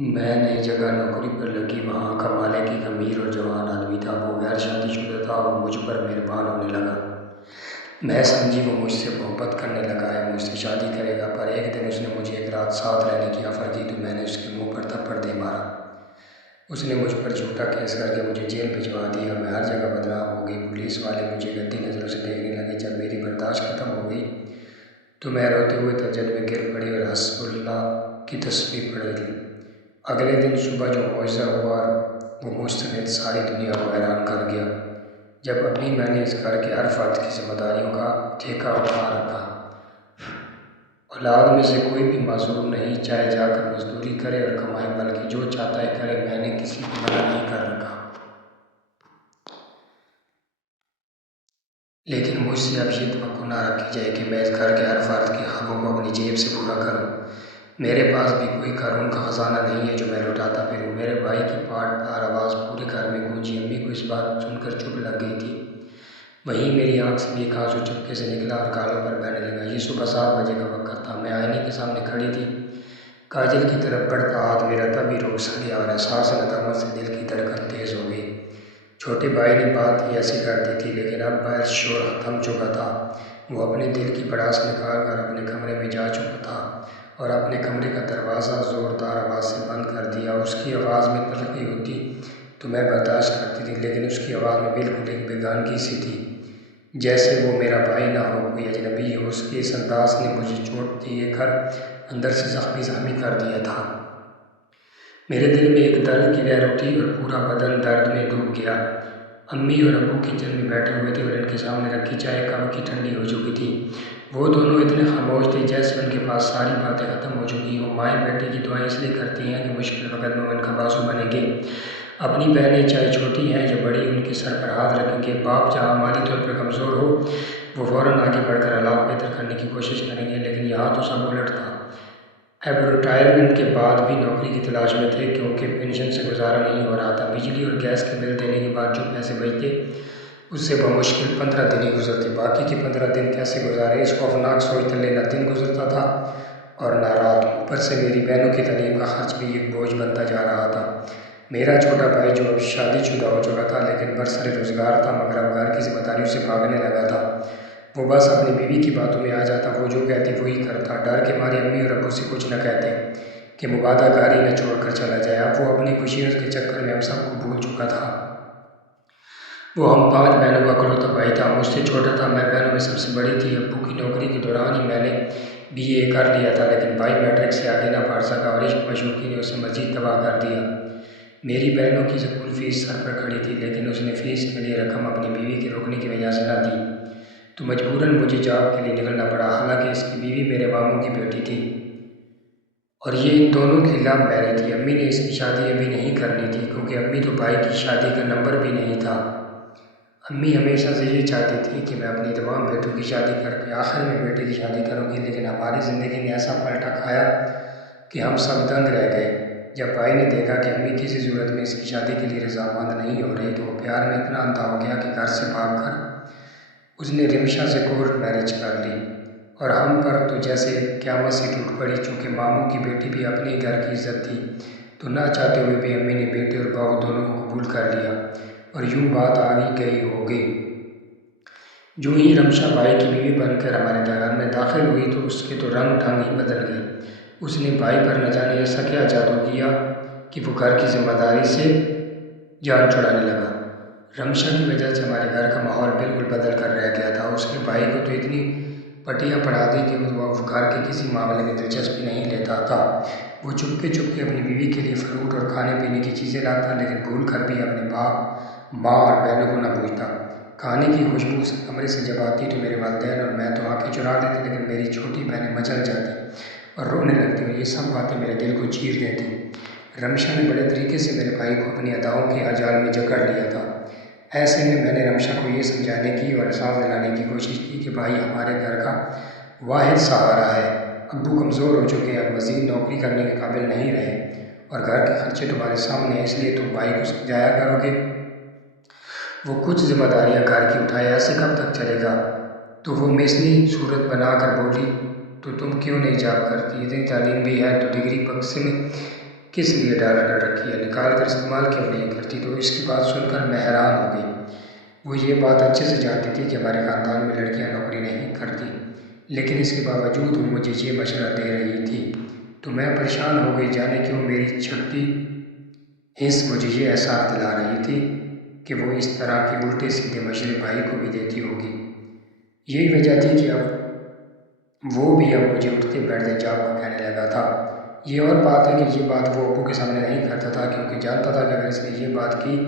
میں نئی جگہ نوکری پر لگی، وہاں کا مالک ایک امیر اور جوان آدمی تھا۔ وہ غیر شادی شدہ تھا۔ وہ مجھ پر مہربان ہونے لگا۔ میں سمجھی وہ مجھ سے محبت کرنے لگا ہے، مجھ سے شادی کرے گا۔ پر ایک دن اس نے مجھے ایک رات ساتھ رہنے کی آفر کی تو میں نے اس کے منہ پر تھپڑ دے مارا۔ اس نے مجھ پر جھوٹا کیس کر کے مجھے جیل بھجوا دیا۔ میں ہر جگہ بدنام ہو گئی۔ پولیس والے مجھے گندی نظروں سے دیکھنے لگے۔ جب میری برداشت ختم ہو گئی تو میں روتے ہوئے تجل میں گر پڑی اور حسب اللہ کی تسبیح پڑھی۔ اگلے دن صبح جو معجزہ ہوا وہ مجھ سمیت ساری دنیا کو حیران کر گیا۔ جب ابھی میں نے اس گھر کے ہر فرد کی ذمہ داریوں کا ٹھیکہ اٹھا رکھا۔ اولاد میں سے کوئی بھی معذور نہیں، چاہے جا کر مزدوری کرے اور کمائے، بلکہ جو چاہتا ہے کرے۔ میں نے کسی کو منع نہیں کر رکھا، لیکن مجھ سے اب یہ توقع نہ رکھی جائے کہ میں اس گھر کے ہر فرد کے حقوق کو اپنی جیب سے پورا کروں۔ میرے پاس بھی کوئی قانون کا خزانہ نہیں ہے جو میں لوٹاتا پھروں۔ میرے بھائی کی پاٹ دار آواز پورے گھر میں گونجی۔ امی کو اس بات سن کر چپ لگ گئی تھی۔ وہیں میری آنکھ سے بھی ایک آنسو چپکے سے نکلا اور گالوں پر بہنے لگا۔ یہ صبح 7 بجے کا وقت تھا۔ میں آئینے کے سامنے کھڑی تھی۔ کاجل کی طرف بڑھتا ہاتھ میرا تبھی رک سا گیا اور احساس ندامت سے دل کی دھڑکن تیز ہو گئی۔ چھوٹے بھائی نے بات ہی ایسی کر دی تھی، لیکن اب باہر شور تھم چکا تھا۔ وہ اپنے دل کی بڑاس نکال کر اپنے کمرے میں جا چکا تھا اور اپنے کمرے کا دروازہ زوردار آواز سے بند کر دیا۔ اس کی آواز میں تلخی ہوتی تو میں برداشت کرتی تھی، لیکن اس کی آواز میں بالکل ایک بیگانگی سی تھی، جیسے وہ میرا بھائی نہ ہو، کوئی اجنبی ہو۔ اس کے اس انداز نے مجھے چوٹ دیے کر اندر سے زخمی کر دیا تھا۔ میرے دل میں ایک درد کی لہر اٹھی اور پورا بدن درد میں ڈوب گیا۔ امی اور ابو کچن میں بیٹھے ہوئے تھے اور ان کے سامنے رکھی چائے کب کی ٹھنڈی ہو چکی تھی۔ وہ دونوں اتنے خاموش تھے جیسے ان کے پاس ساری باتیں ختم ہو چکی ہوں۔ مائیں بیٹے کی دعائیں اس لیے کرتی ہیں کہ مشکل وقت میں ان کا بازو بنیں گے۔ اپنی بہنیں چاہے چھوٹی ہیں یا بڑی، ان کے سر پر ہاتھ رکھیں گے۔ باپ جہاں مالی طور پر کمزور ہو وہ فوراً آگے بڑھ کر حالات بہتر کرنے کی کوشش کریں گے، لیکن یہاں تو سب الٹ تھا۔ اب ریٹائرمنٹ کے بعد بھی نوکری کی تلاش میں تھے، کیونکہ پینشن سے گزارا نہیں ہو رہا تھا۔ بجلی اور گیس کے بل دینے کے بعد جو پیسے بچتے اس سے بمشکل 15 دن ہی گزرتے۔ باقی کے 15 دن کیسے گزارے، اس خوفناک سوچ تلے نہ دن گزرتا تھا اور نہ رات۔ اوپر سے میری بہنوں کی تعلیم کا خرچ بھی ایک بوجھ بنتا جا رہا تھا۔ میرا چھوٹا بھائی جو اب شادی شدہ ہو چکا تھا لیکن برسر روزگار تھا، مگر اب گھر کی ذمہ داریوں سے بھاگنے لگا تھا۔ وہ بس اپنی بیوی کی باتوں میں آ جاتا، وہ جو کہتی وہی کرتا۔ ڈر کے مارے امی اور ابو سے کچھ نہ کہتے کہ مبادہ کاری نہ چھوڑ کر چلا جائے۔ اب وہ اپنی خوشیوں کے چکر میں ہم سب کو بھول چکا تھا۔ وہ ہم 5 بہنوں کا اکلوتا بھائی تھا، مجھ سے چھوٹا تھا۔ میں بہنوں میں سب سے بڑی تھی۔ ابو کی نوکری کے دوران ہی میں نے BA کر لیا تھا، لیکن بھائی میٹرک سے آگے نہ بڑھ سکا اور عشق مشوقی نے اسے مزید تباہ کر دیا۔ میری بہنوں کی اسکول فیس سر پر کھڑی تھی، لیکن اس نے فیس کے لیے رقم اپنی بیوی کے روکنے کی وجہ سے نہ دی، تو مجبوراً مجھے جاب کے لیے نکلنا پڑا۔ حالانکہ اس کی بیوی میرے ماموں کی بیٹی تھی اور یہ ان دونوں کی لو میرج تھی۔ امی نے اس کی شادی ابھی نہیں کرنی تھی، کیونکہ امی تو بھائی کی شادی کا نمبر بھی نہیں تھا۔ امی ہمیشہ سے یہ چاہتی تھی کہ میں اپنی تمام بیٹوں کی شادی کر کے آخر میں بیٹے کی شادی کروں گی، لیکن ہماری زندگی نے ایسا پلٹا کھایا کہ ہم سب دنگ رہ گئے۔ جب بھائی نے دیکھا کہ امی کسی صورت میں اس کی شادی کے لیے رضامند نہیں ہو رہی تو وہ پیار میں اتنا اندھا ہو گیا کہ گھر سے بھاگ کر اس نے رمشا سے کورٹ میرج کر لی اور ہم پر تو جیسے قیامت سی ٹوٹ پڑی۔ چونکہ ماموں کی بیٹی بھی اپنے گھر کی عزت تھی تو نہ چاہتے ہوئے بھی امی نے بیٹے اور بہو دونوں کو قبول کر لیا اور یوں بات آگے گئی ہوگی۔ جو ہی رمشا بھائی کی بیوی بن کر ہمارے گھر میں داخل ہوئی تو اس کے تو رنگ ڈھنگ ہی بدل گئے۔ اس نے بھائی پر نہ جانے ایسا کیا جادو کیا کہ وہ گھر کی ذمہ داری سے جان چھڑانے لگا۔ رمشا کی وجہ سے ہمارے گھر کا ماحول بالکل بدل کر رہ گیا تھا۔ اس نے بھائی کو تو اتنی پٹیاں پڑھا دی کہ وہ گھر کے کسی معاملے میں دلچسپی نہیں لیتا تھا۔ وہ چپکے چپکے اپنی بیوی کے لیے فروٹ اور کھانے پینے کی چیزیں لاتا، لیکن بھول کر بھی اپنے باپ، ماں اور بہنوں کو نہ پوچھتا۔ کھانے کی خوشبو اس کمرے سے جب آتی تو میرے والدین اور میں تو آنکھیں چرا لیتے، لیکن میری چھوٹی بہنیں مچل جاتی اور رونے لگتی اور یہ سب باتیں میرے دل کو چیر دیتی۔ رمشا نے بڑے طریقے سے میرے بھائی کو اپنی اداؤں کے جال میں جکڑ لیا تھا۔ ایسے میں نے رمشا کو یہ سمجھانے کی اور احساس دلانے کی کوشش کی کہ بھائی ہمارے گھر کا واحد سہارا ہے۔ ابو کمزور ہو چکے ہیں، اب مزید نوکری کرنے کے قابل نہیں رہے اور گھر کے خرچے تمہارے سامنے ہیں، اس لیے تم بھائی کو سمجھایا کرو گے وہ کچھ ذمہ داریاں گھر کی اٹھائے۔ ایسے کب تک چلے گا؟ تو وہ مثلی صورت بنا کر بولی، تو تم کیوں نہیں جاب کرتی؟ اتنی تعلیم بھی ہے تو ڈگری بکسے میں کس لیے ڈال کر رکھی ہے، نکال کر استعمال کیوں نہیں کرتی؟ تو اس کی بات سن کر میں حیران ہو گئی۔ وہ یہ بات اچھے سے جانتی تھی کہ ہمارے خاندان میں لڑکیاں نوکری نہیں کرتی، لیکن اس کے باوجود وہ مجھے یہ مشورہ دے رہی تھی۔ تو میں پریشان ہو گئی، جانے کیوں میری چھٹی حص مجھے یہ احساس دلا رہی تھی کہ وہ اس طرح کے الٹے سیدھے مشورے بھائی کو بھی دیتی ہوگی۔ یہی وجہ تھی کہ اب وہ بھی مجھے اٹھتے بیٹھتے جاب کا کہنے لگا تھا۔ یہ اور بات ہے کہ یہ بات وہ ابو کے سامنے نہیں کرتا تھا، کیونکہ جانتا تھا کہ اگر اس نے یہ بات کی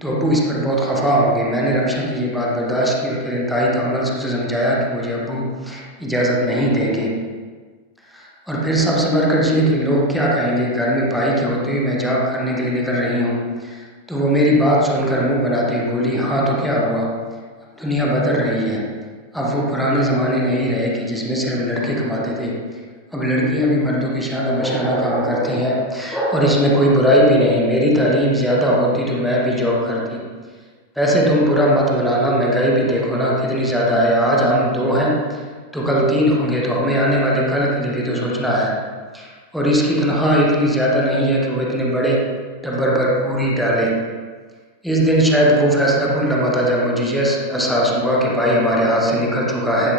تو ابو اس پر بہت خفا ہوں گے۔ میں نے رمشا کی یہ بات برداشت کی اور پھر انتہائی تحمل سے اسے سمجھایا کہ مجھے ابو اجازت نہیں دیں گے، اور پھر سب سے بڑھ کر یہ کہ لوگ کیا کہیں گے، گھر میں بھائی کے ہوتے ہوئے میں جاب کرنے کے لیے نکل رہی ہوں۔ تو وہ میری بات سن کر منہ بناتے ہوئے بولی، ہاں تو کیا ہوا، اب دنیا بدل رہی ہے، اب وہ پرانے زمانے نہیں رہے کہ جس میں صرف لڑکے کماتے تھے، اب لڑکیاں بھی مردوں کی شانہ بشانہ کام کرتی ہیں، اور اس میں کوئی برائی بھی نہیں۔ میری تعلیم زیادہ ہوتی تو میں بھی جاب کرتی۔ ویسے تم برا مت منانا، مہنگائی بھی دیکھو نا کتنی زیادہ ہے، آج ہم 2 ہیں تو کل 3 ہوں گے، تو ہمیں آنے والے کل کے لیے بھی تو سوچنا ہے، اور اس کی تنخواہ اتنی زیادہ نہیں ہے کہ وہ اتنے بڑے ٹبر پر پوری ڈالے۔ اس دن شاید وہ فیصلہ کن لمحہ تھا جب مجھے یہ احساس ہوا کہ بھائی ہمارے ہاتھ سے نکل چکا ہے۔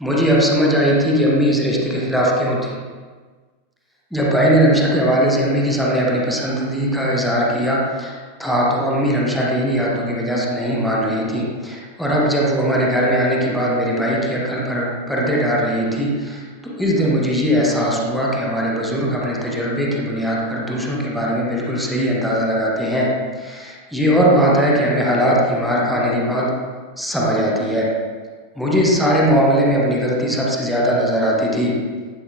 مجھے اب سمجھ آئی تھی کہ امی اس رشتے کے خلاف کیوں تھی۔ جب بھائی نے رمشا کے حوالے سے امی کے سامنے اپنی پسندیدگی کا اظہار کیا تھا تو امی رمشا کی انہی عادتوں کی وجہ سے نہیں مان رہی تھی، اور اب جب وہ ہمارے گھر میں آنے کے بعد میرے بھائی کی عقل پر پردے ڈال رہی تھی تو اس دن مجھے یہ احساس ہوا کہ ہمارے بزرگ اپنے تجربے کی بنیاد پر دوسروں کے بارے میں بالکل صحیح اندازہ لگاتے ہیں۔ یہ اور بات ہے کہ ہمیں حالات کی مار کھانے کے بعد سمجھ آتی ہے۔ مجھے اس سارے معاملے میں اپنی غلطی سب سے زیادہ نظر آتی تھی،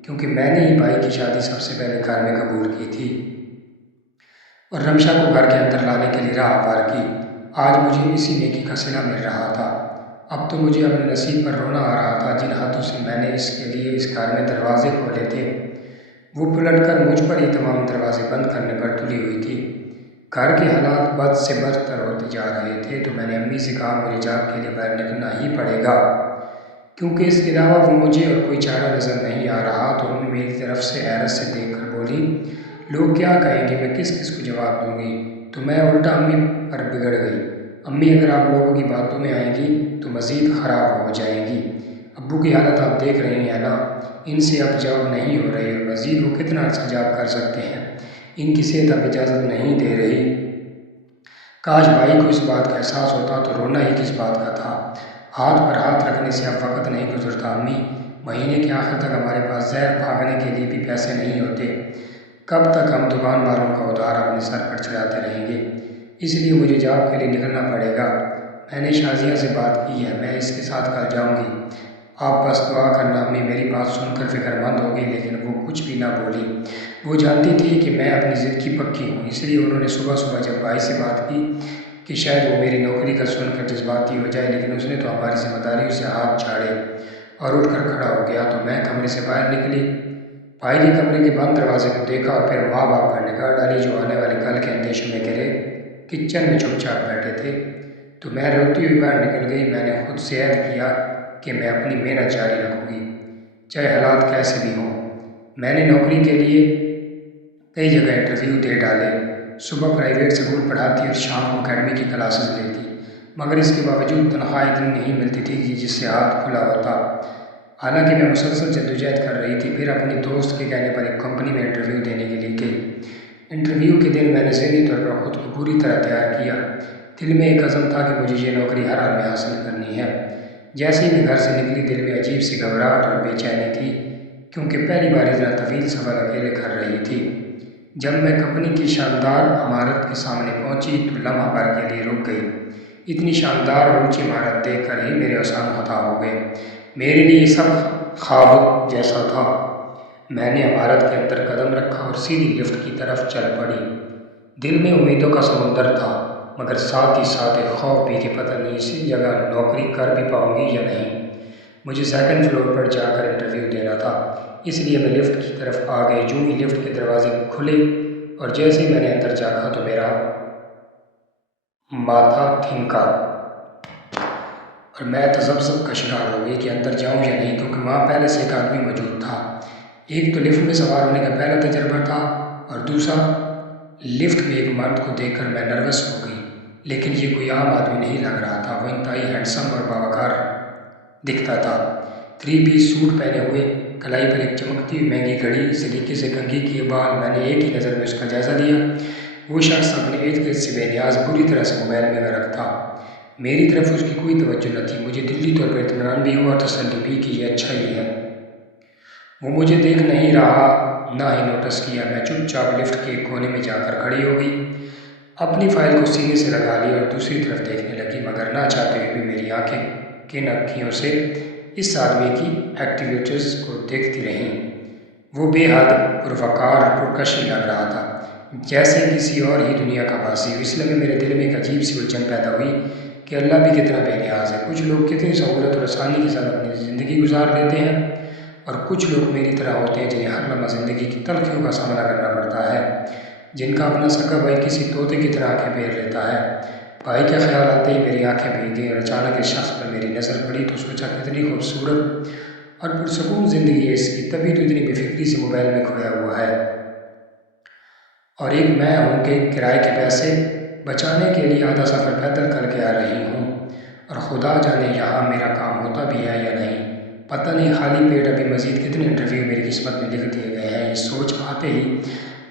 کیونکہ میں نے ہی بھائی کی شادی سب سے پہلے گھر میں قبول کی تھی اور رمشا کو گھر کے اندر لانے کے لیے راہ پار کی۔ آج مجھے اسی نیکی کا صلہ مل رہا تھا۔ اب تو مجھے اپنے نصیب پر رونا آ رہا تھا، جن ہاتھوں سے میں نے اس کے لیے اس گھر میں دروازے کھولے تھے وہ پلٹ کر مجھ پر ہی تمام دروازے بند کرنے پر تلی ہوئی تھی۔ گھر کے حالات بد سے بدتر ہوتے جا رہے تھے تو میں نے امی سے کہا مجھے جاب کے لیے باہر نکلنا ہی پڑے گا، کیونکہ اس کے علاوہ وہ مجھے اور کوئی چارہ نظر نہیں آ رہا۔ تو امی میری طرف سے حیرت سے دیکھ کر بولی، لوگ کیا کہیں گے، میں کس کس کو جواب دوں گی؟ تو میں الٹا امی پر بگڑ گئی۔ امی اگر آپ لوگوں کی باتوں میں آئیں گی تو مزید خراب ہو جائیں گی۔ ابو کی حالت آپ دیکھ رہی ہیں نا، ان سے اب جاب نہیں ہو رہی، اور مزید وہ کتنا عرصہ جاب کر سکتے ہیں، ان کی صحت اب اجازت نہیں دے رہی۔ کاش بھائی کو اس بات کا احساس ہوتا تو رونا ہی کس بات کا تھا، ہاتھ پر ہاتھ رکھنے سے اب وقت نہیں گزرتا۔ امی، مہینے کے آخر تک ہمارے پاس زہر بھاگنے کے لیے بھی پیسے نہیں ہوتے، کب تک ہم دکان والوں کا ادھار اپنے سر پر چڑھاتے رہیں گے؟ اس لیے مجھے جاب کے لیے نکلنا پڑے گا۔ میں نے شازیہ سے بات کی ہے، میں اس کے ساتھ کل جاؤں گی، آپ بس دعا کرنا۔ امی میری بات سن کر فکر مند ہو گئی، لیکن وہ کچھ بھی نہ بولی۔ وہ جانتی تھی کہ میں اپنی ضد کی پکی ہوں، اس لیے انہوں نے صبح صبح جب بھائی سے بات کی کہ شاید وہ میری نوکری کا سن کر جذباتی ہو جائے، لیکن اس نے تو ہماری ذمہ داریوں سے ہاتھ جھاڑے اور اٹھ کر کھڑا ہو گیا، تو میں کمرے سے باہر نکلی، بھائی کے کمرے کے بند دروازے کو دیکھا اور پھر ماں باپ پر نگاہ ڈالی جو آنے والے کل کے اندیشے میں گرے کچن میں چپ چاپ بیٹھے تھے۔ تو میں روتی ہوئی باہر نکل گئی۔ میں نے خود سے عہد کیا کہ میں اپنی محنت جاری رکھوں گی، چاہے حالات کیسے بھی ہوں۔ میں نے نوکری کے لیے کئی جگہ انٹرویو دے ڈالے، صبح پرائیویٹ اسکول پڑھاتی اور شام کو اکیڈمی کی کلاسز لیتی، مگر اس کے باوجود تنخواہ اتنی نہیں ملتی تھی کہ جس سے ہاتھ کھلا ہوتا۔ حالانکہ میں مسلسل جدوجہد کر رہی تھی، پھر اپنی دوست کے کہنے پر ایک کمپنی میں انٹرویو دینے کے لیے گئی۔ انٹرویو کے دن میں نے ذہنی طور پر خود کو پوری طرح تیار کیا، دل میں ایک عزم تھا کہ مجھے یہ نوکری ہر حال میں حاصل کرنی ہے۔ جیسے ہی میں گھر سے نکلی دل میں عجیب سی گھبراہٹ اور بے چینی تھی، کیونکہ پہلی بار اتنا طویل سفر اکیلے کر رہی تھی۔ جب میں کمپنی کی شاندار عمارت کے سامنے پہنچی تو لمحہ بھر کے لیے رک گئی۔ اتنی شاندار اور اونچی عمارت دیکھ کر ہی میرے اعصاب ختم ہو گئے۔ میرے لیے سب خواب جیسا تھا۔ میں نے عمارت کے اندر قدم رکھا اور سیدھی لفٹ کی طرف چل پڑی۔ دل میں امیدوں کا سمندر تھا، مگر ساتھ ہی ساتھ ایک خوف بھی کہ پتہ نہیں اسی جگہ نوکری کر بھی پاؤں گی یا نہیں۔ مجھے سیکنڈ فلور پر جا کر انٹرویو دینا تھا، اس لیے میں لفٹ کی طرف آ گئی۔ جو ہی لفٹ کے دروازے کھلے اور جیسے ہی میں نے اندر جھانکا تو میرا ماتھا تھنکا اور میں تذبذب کا شکار ہو گئی کہ اندر جاؤں یا نہیں، کیونکہ وہاں پہلے سے ایک آدمی موجود تھا۔ ایک تو لفٹ میں سوار ہونے کا پہلا تجربہ تھا اور دوسرا، لفٹ میں ایک مرد کو دیکھ کر میں نروس ہو گئی، لیکن یہ کوئی عام آدمی نہیں لگ رہا تھا، وہ انتہائی ہینڈسم اور باوقار دکھتا تھا۔ 3 پیس سوٹ پہنے ہوئے، کلائی پر ایک چمکتی ہوئی مہنگی گھڑی، سلیقے سے کنگھی کیے بال۔ میں نے ایک ہی نظر میں اس کا جائزہ لیا۔ وہ شخص اپنے ارد گرد سے بے نیاز بری طرح سے موبائل میں غرق تھا۔ میری طرف اس کی کوئی توجہ نہ تھی۔ مجھے دلی طور پر اطمینان بھی ہوا اور تسلی بھی کہ یہ اچھا ہی ہے۔ وہ مجھے دیکھ نہیں رہا، نہ ہی نوٹس کیا۔ میں چپ چاپ لفٹ کے ایک کونے میں جا کر کھڑی ہو گئی، اپنی فائل کو سینے سے لگا لی اور دوسری طرف دیکھنے لگی، مگر نہ چاہتے ہوئے بھی میری آنکھیں کن اکھیوں سے اس آدمی کی ایکٹیویٹیز کو دیکھتی رہیں۔ وہ بے حد پروقار اور پرکش لگ رہا تھا، جیسے کسی اور ہی دنیا کا باسی ہو۔ اس لمحے میرے دل میں ایک عجیب سی الجھن پیدا ہوئی کہ اللہ بھی کتنا بے نیاز ہے۔ کچھ لوگ کتنی سہولت اور آسانی کے ساتھ اپنی زندگی گزار لیتے ہیں، اور کچھ لوگ میری طرح ہوتے ہیں جنہیں ہر لمحہ زندگی کی تلخیوں کا سامنا کرنا پڑتا ہے، جن کا اپنا سگا بھائی کسی طوطے کی طرح آنکھیں پھیر لیتا ہے۔ بھائی کا خیال آتے ہی میری آنکھیں بھیگ گئیں، اور اچانک اس شخص پر میری نظر پڑی تو سوچا کتنی خوبصورت اور پرسکون زندگی ہے اس کی، تبھی تو اتنی بے فکری سے موبائل میں کھویا ہوا ہے، اور ایک میں ہوں کہ کرائے کے پیسے بچانے کے لیے آدھا سفر پیدل کر کے آ رہی ہوں، اور خدا جانے یہاں میرا کام ہوتا بھی ہے یا نہیں۔ پتہ نہیں خالی پیٹ ابھی مزید کتنے انٹرویو میری قسمت میں لکھ دیے گئے ہیں۔ یہ سوچ آتے ہی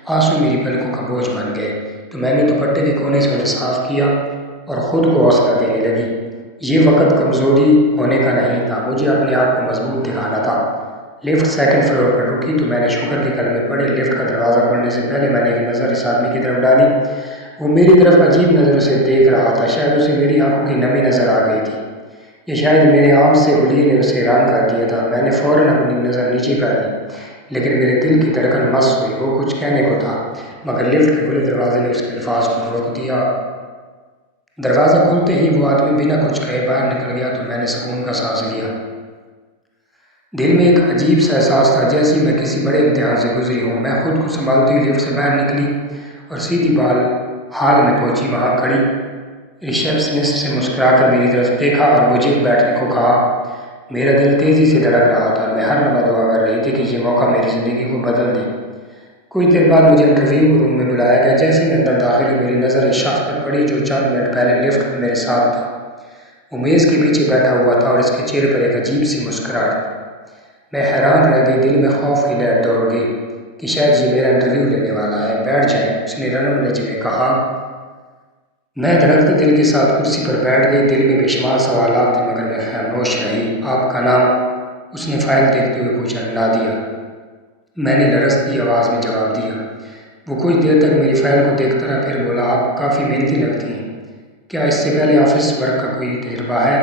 آنسو میری پلکوں کا بوجھ بن گئے، تو میں نے دوپٹے کے کونے سے انہیں صاف کیا اور خود کو حوصلہ دینے لگی۔ یہ وقت کمزوری ہونے کا نہیں تھا، مجھے اپنے آپ کو مضبوط دکھانا تھا۔ لفٹ 2nd فلور پر رکی تو میں نے شکر کے کلمے پڑھے۔ لفٹ کا دروازہ کھولنے سے پہلے میں نے ایک نظر اس آدمی کی طرف ڈالی۔ وہ میری طرف عجیب نظروں سے دیکھ رہا تھا، شاید اسے میری آنکھوں کی نمی نظر آ گئی تھی، یا شاید میرے آنکھ سے اڑی نے اسے رنگ کر دیا تھا۔ میں نے فوراً اپنی نظر نیچے کر لی، لیکن میرے دل کی دھڑکن مس ہوئی۔ وہ کچھ کہنے کو تھا، مگر لفٹ کے کھلے دروازے نے اس کے الفاظ کو روک دیا۔ دروازہ کھلتے ہی وہ آدمی بنا کچھ کہے باہر نکل گیا تو میں نے سکون کا سانس لیا۔ دل میں ایک عجیب سا احساس تھا، جیسے میں کسی بڑے امتحان سے گزری ہوں۔ میں خود کو سنبھالتی ہوئی لفٹ سے باہر نکلی اور سیدھی ہال میں پہنچی۔ وہاں کھڑی ریسیپشنسٹ سے مسکرا کر میری طرف دیکھا اور مجھے بیٹھنے کو کہا۔ میرا دل تیزی سے دھڑک رہا تھا اور میں ہر لمحہ دعا کر رہی تھی کہ یہ موقع میری زندگی کو بدل دے۔ کچھ دیر بعد مجھے انٹرویو روم میں بلایا گیا۔ جیسے میں اندر داخل ہوئی، میری نظر اس شخص پر پڑی جو چند منٹ پہلے لفٹ میں میرے ساتھ تھا۔ وہ میز کے پیچھے بیٹھا ہوا تھا اور اس کے چہرے پر ایک عجیب سی مسکراہٹ تھی۔ میں حیران رہ گئی، دل میں خوف کی لہر دوڑ گئی کہ شاید یہ میرا انٹرویو لینے والا ہے۔ بیٹھ جائیں، اس نے نرم لہجے میں کہا۔ میں دھڑکتے دل کے ساتھ کرسی پر بیٹھ گئی۔ دل میں بے شمار سوالات تھے، مگر میں خاموش رہی۔ آپ کا نام؟ اس نے فائل دیکھتے ہوئے پوچھا۔ نادیہ، میں نے لرزتی آواز میں جواب دیا۔ وہ کچھ دیر تک میری فائل کو دیکھتا رہا، پھر بولا، آپ کافی محنتی لگتی ہیں، کیا اس سے پہلے آفس ورک کا کوئی تجربہ ہے؟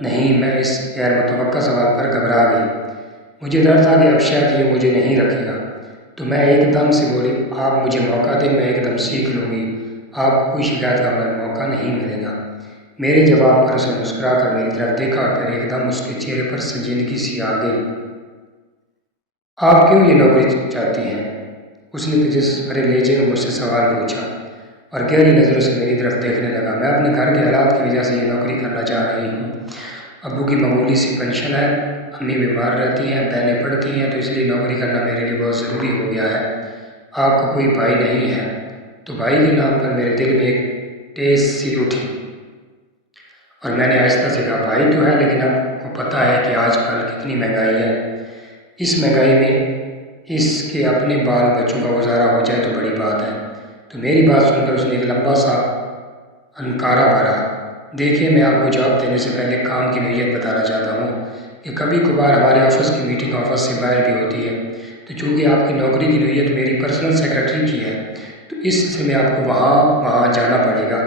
نہیں۔ میں اس غیر متوقع سوال پر گھبرا گئی۔ مجھے ڈر تھا کہ اب شاید یہ مجھے نہیں رکھے گا، تو میں ایک دم سے بولی، آپ مجھے موقع دیں، میں ایک دم سیکھ لوں گی، آپ کو کوئی شکایت کا موقع نہیں ملے گا۔ میرے جواب پر اسے مسکرا کر میری طرف دیکھا اور پھر ایک دم اس کے چہرے پر سنجیدگی سی آ گئی۔ آپ کیوں یہ نوکری چاہتی ہیں؟ اس نے تجسس بھرے لہجے میں مجھ سے سوال پوچھا اور گہری نظروں سے میری طرف دیکھنے لگا۔ میں اپنے گھر کے حالات کی وجہ سے یہ نوکری کرنا چاہ رہی ہوں۔ ابو کی معمولی سی پنشن ہے، امی بیمار رہتی ہیں، بہنیں پڑھتی ہیں، تو اس لیے نوکری کرنا میرے لیے بہت ضروری ہو گیا ہے۔ آپ کا کوئی بھائی نہیں ہے؟ تو بھائی کے نام پر میرے دل میں ایک ٹیس سی اٹھی اور میں نے آہستہ سے کہا، بھائی تو ہے، لیکن آپ کو پتہ ہے کہ آج کل کتنی مہنگائی ہے۔ اس مہنگائی میں اس کے اپنے بال بچوں کا گزارا ہو جائے تو بڑی بات ہے۔ تو میری بات سن کر اس نے ایک لمبا سا انکارہ بھرا۔ دیکھیے، میں آپ کو جواب دینے سے پہلے کام کی نوعیت بتانا چاہتا ہوں کہ کبھی کبھار ہمارے آفس کی میٹنگ آفس سے باہر بھی ہوتی ہے، تو چونکہ آپ کی نوکری کی نوعیت میری پرسنل سیکرٹری کی ہے، تو اس سے میں آپ کو وہاں جانا پڑے گا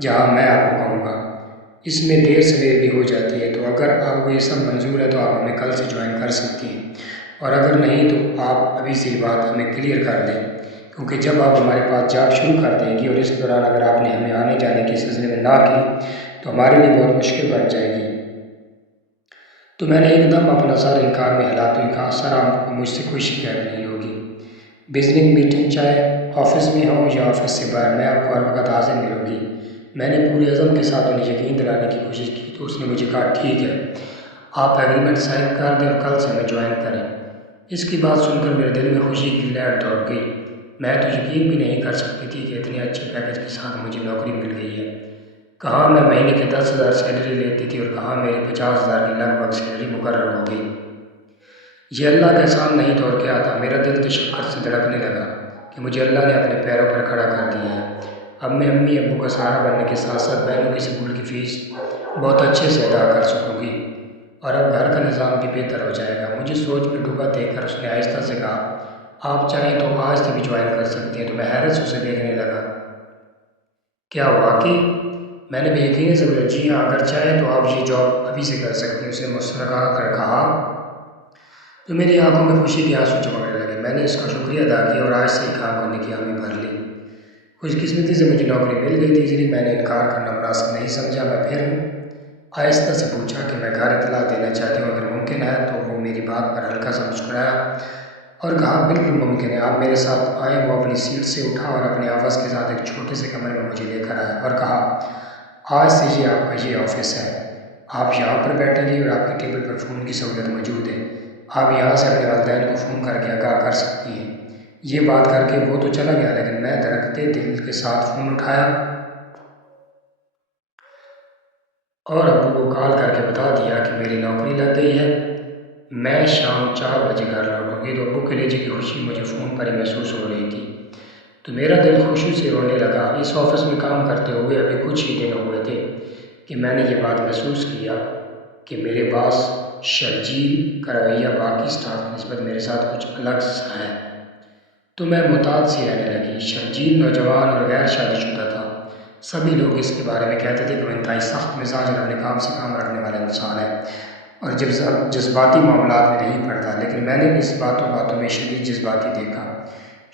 جہاں میں آپ کو کہوں گا۔ اس میں دیر سویر بھی ہو جاتی ہے، تو اگر آپ کو یہ سب منظور ہے تو آپ ہمیں کل سے جوائن کر سکتی ہیں، اور اگر نہیں تو آپ ابھی سے یہ بات ہمیں کلیئر کر دیں، کیونکہ جب آپ ہمارے پاس جاب شروع کر دیں گی اور اس دوران اگر آپ نے ہمیں آنے جانے کے سلسلے میں نہ کی تو ہمارے لیے بہت مشکل بن جائے گی۔ تو میں نے ایک دم اپنا سر انکار میں ہلاتے ہوئے کہا، سر، آپ کو مجھ سے کوئی شکایت نہیں ہوگی۔ بزنس میٹنگ چاہے آفس میں ہو یا آفس سے باہر، میں آپ کو ہر وقت حاضر ملوں گی۔ میں نے پورے عزم کے ساتھ انہیں یقین دلانے کی کوشش کی تو اس نے مجھے کہا، ٹھیک ہے، آپ ایگریمنٹ سائن کر دیں اور کل سے ہمیں جوائن کریں۔ اس کی بات سن کر میرے دل میں خوشی کی لہر دوڑ گئی۔ میں تو یقین بھی نہیں کر سکتی تھی کہ اتنے اچھے پیکج کے ساتھ مجھے نوکری مل گئی ہے۔ کہاں میں مہینے کے 10,000 سیلری لیتی تھی اور کہاں میری 50,000 کی لگ بھگ سیلری مقرر ہو گئی۔ یہ اللہ کا احسان نہیں تو اور کیا تھا۔ میرا دل تو شفقت سے دھڑکنے لگا کہ مجھے اللہ نے اپنے پیروں پر کھڑا کر دیا ہے۔ اب میں امی ابو کا سہارا بننے کے ساتھ ساتھ بہنوں کی اسکول کی فیس بہت اچھے سے ادا کر سکوں گی اور اب گھر کا نظام بھی بہتر ہو جائے گا۔ مجھے سوچ میں ڈوبا دیکھ کر اس نے آہستہ سے کہا، آپ چاہیں تو آج سے بھی جوائن کر سکتی ہیں۔ تو میں حیرت سے اسے دیکھنے لگا۔ کیا واقعی؟ میں نے بے یقینی سے بولا، جی ہاں، اگر چاہیں تو آپ یہ جاب ابھی سے کر سکتی ہیں۔ اسے مسکرا کر کہا تو میری آنکھوں میں خوشی کے آنسو چمکنے لگے۔ میں نے اس کا شکریہ ادا کیا اور آج سے ہی کام کرنے کی حامی بھر لی۔ خوش قسمتی سے مجھے نوکری مل گئی تھی، اس لیے میں نے انکار کرنا مناسب نہیں سمجھا۔ میں پھر آہستہ سے پوچھا کہ میں گھر اطلاع دینا چاہتی ہوں، اگر ممکن ہے۔ تو وہ میری بات پر ہلکا سا مسکرایا اور کہا، بالکل ممکن ہے، آپ میرے ساتھ آئیں۔ وہ اپنی سیٹ سے اٹھا اور اپنے آفس کے ساتھ ایک چھوٹے سے کمرے میں مجھے لے کر آیا اور کہا، آج سے یہ آپ کا یہ آفس ہے، آپ یہاں پر بیٹھیں گے اور آپ کے ٹیبل پر فون کی سہولت موجود ہے۔ آپ یہاں سے اپنے والدین کو فون کر کے آگاہ کر سکتی ہیں۔ یہ بات کر کے وہ تو چلا گیا، لیکن میں دھڑکتے دل کے ساتھ فون اٹھایا اور ابو کو کال کر کے بتا دیا کہ میری نوکری لگ گئی ہے، میں شام 4 بجے گھر لوٹوں گی۔ تو ابو کلیجے کی خوشی مجھے فون پر ہی محسوس ہو رہی تھی، تو میرا دل خوشی سے رونے لگا۔ اس آفس میں کام کرتے ہوئے ابھی کچھ ہی دن ہوئے تھے کہ میں نے یہ بات محسوس کیا کہ میرے باس شرجیل کا رویہ باقی اسٹاف کی نسبت میرے ساتھ کچھ الگ سا ہے۔ تو میں محتاط سی رہنے لگی۔ شرجیل نوجوان اور غیر شادی شدہ تھا۔ سبھی لوگ اس کے بارے میں کہتے تھے کہ وہ انتہائی سخت مزاج اور اپنے کام سے کام رکھنے والا انسان ہے اور جذباتی معاملات میں نہیں پڑتا، لیکن میں نے اس باتوں میں شدید جذباتی دیکھا۔